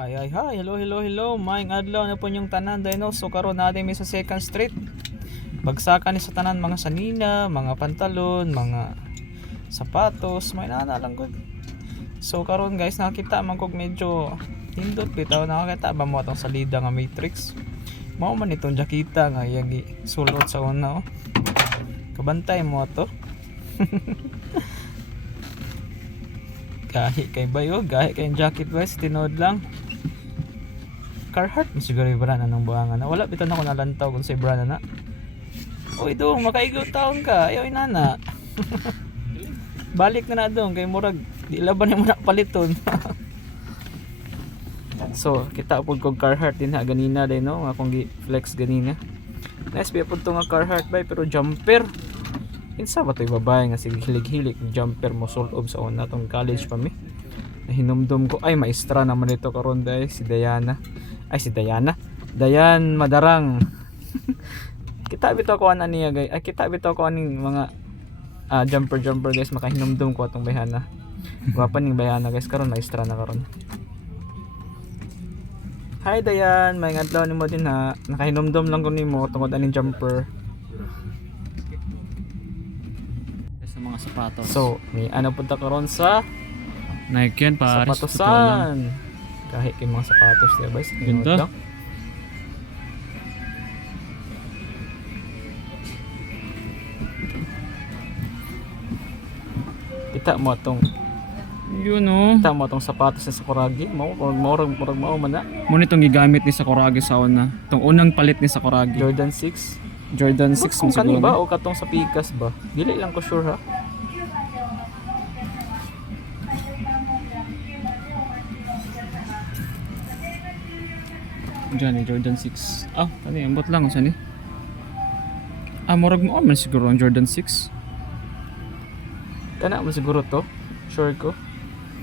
Hi, hi, hi. Hello, hello, hello. Maing adlaw na po yung tanan no. So karon natin mi sa second street. Bagsakan ni sa tanan mga sanina, mga pantalon, mga sapatos, may nana lang good. So karon guys, nakita man kog medyo hindot bitaw nakakita ba mo atong salida nga matrix. Mao man itong jakita nga iyang sulot sa una oh. Kabantay mo to. gahi kay bayo, gahi kay jacket guys, tinod lang. Carhartt mo siguro brand ng buwangan na. Wala bitan ako nalantaw kung sa brand na. Uy dong, makaigaw taon ka. Ayaw inana. Balik na na dong kay murag di laban mo na paliton. so, kita pud kog Carhartt din ha ganina din no, nga kung flex ganina. Nice ba pud nga Carhartt bay pero jumper. Kinsa ba to'y babae nga sige hilig-hilig jumper mo sulob sa una tong college pa mi. Nahinumdum ko ay maestra naman ito karon dai si Diana. Ay si Diana. Dayan Madarang. kita bitaw ko ana niya guys. Ay kita bitaw ko aning mga ah, jumper jumper guys makahinumdum ko atong bayhana. Gwapa ning bayhana guys karon maestra na karon. Hi Dayan, may adlaw nimo din ha. Nakahinumdum lang ko nimo tungod aning jumper. sa mga sapatos. So, may ano punta karon sa Nike yan lang. sapatosan. Kahit kay mga sapatos, di ba? Sa Ganda. lang. Kita mo tong Yun oh. kita mo tong sapatos sa Sakuragi. Mo murag murag mao man na. Muna itong gigamit ni Sakuragi sa una. Itong unang palit ni Sakuragi. Jordan 6. Jordan 6 Kung mo siguro. ba o katong sa Pikas ba? Dili lang ko sure ha. Diyan eh, Jordan 6. Ah, ano yan? Ambot lang. Saan eh? Ah, morag mo man siguro ang Jordan 6. Kana mo siguro to. Sure ko.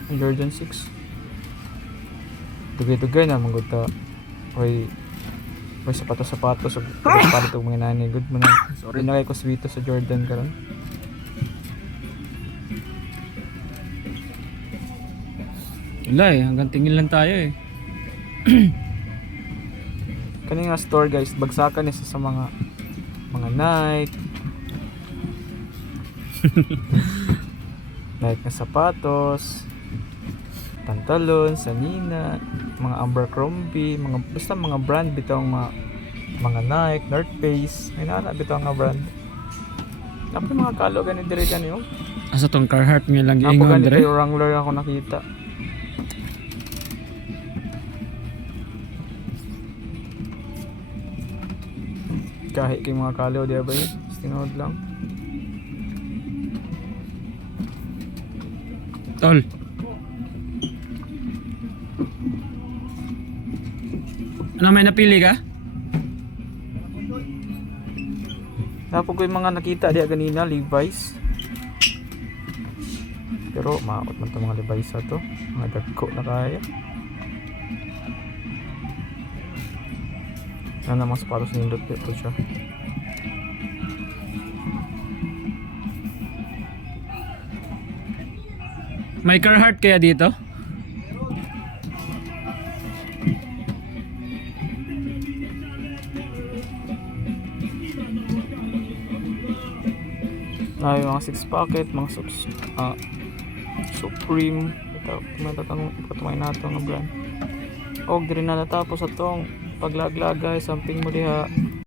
Ang Jordan 6. Dugay-dugay na mong ta. Oy. Oy sapatos-sapatos ug palit og mga nani good mo na. Sorry na kay ko swito sa Jordan karon. Wala eh, hanggang tingin lang tayo eh. Kani nga store guys, bagsakan isa sa mga mga Nike. Nike na sapatos, pantalon, sanina, mga Abercrombie, mga basta mga brand bitaw mga mga Nike, North Face, may nana bitaw nga brand. Dapat mga kalo gani dire gani oh. Asa tong Carhartt nga lang Ako giingon gani dire. kay Wrangler ako nakita. Kahit kay mga kalaw di ba yun? Tinawad lang. Tol. Ano may napili ka? Tapos ko yung mga nakita diya ganina, Levi's. Pero maot man to mga Levi's to. Mga dagko na kaya. Ano namang sapatos ni Indot po siya. May Carhartt kaya dito? Ay, mga 6 packet, mga subs, ah, Supreme. Ito, may tatanong, patumay na ito nga brand. Og, diri na natapos atong paglaglaga, samping mo diha.